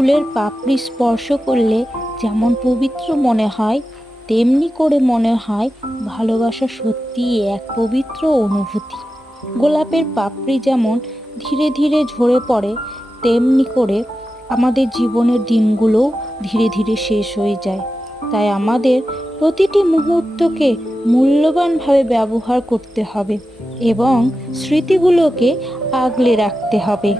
ফুলের পাপড়ি স্পর্শ করলে যেমন পবিত্র মনে হয়, তেমনি করে মনে হয় ভালোবাসা সত্যিই এক পবিত্র অনুভূতি। গোলাপের পাপড়ি যেমন ধীরে ধীরে ঝরে পড়ে, তেমনি করে আমাদের জীবনের দিনগুলোও ধীরে ধীরে শেষ হয়ে যায়। তাই আমাদের প্রতিটি মুহূর্তকে মূল্যবানভাবে ব্যবহার করতে হবে এবং স্মৃতিগুলোকে আগলে রাখতে হবে।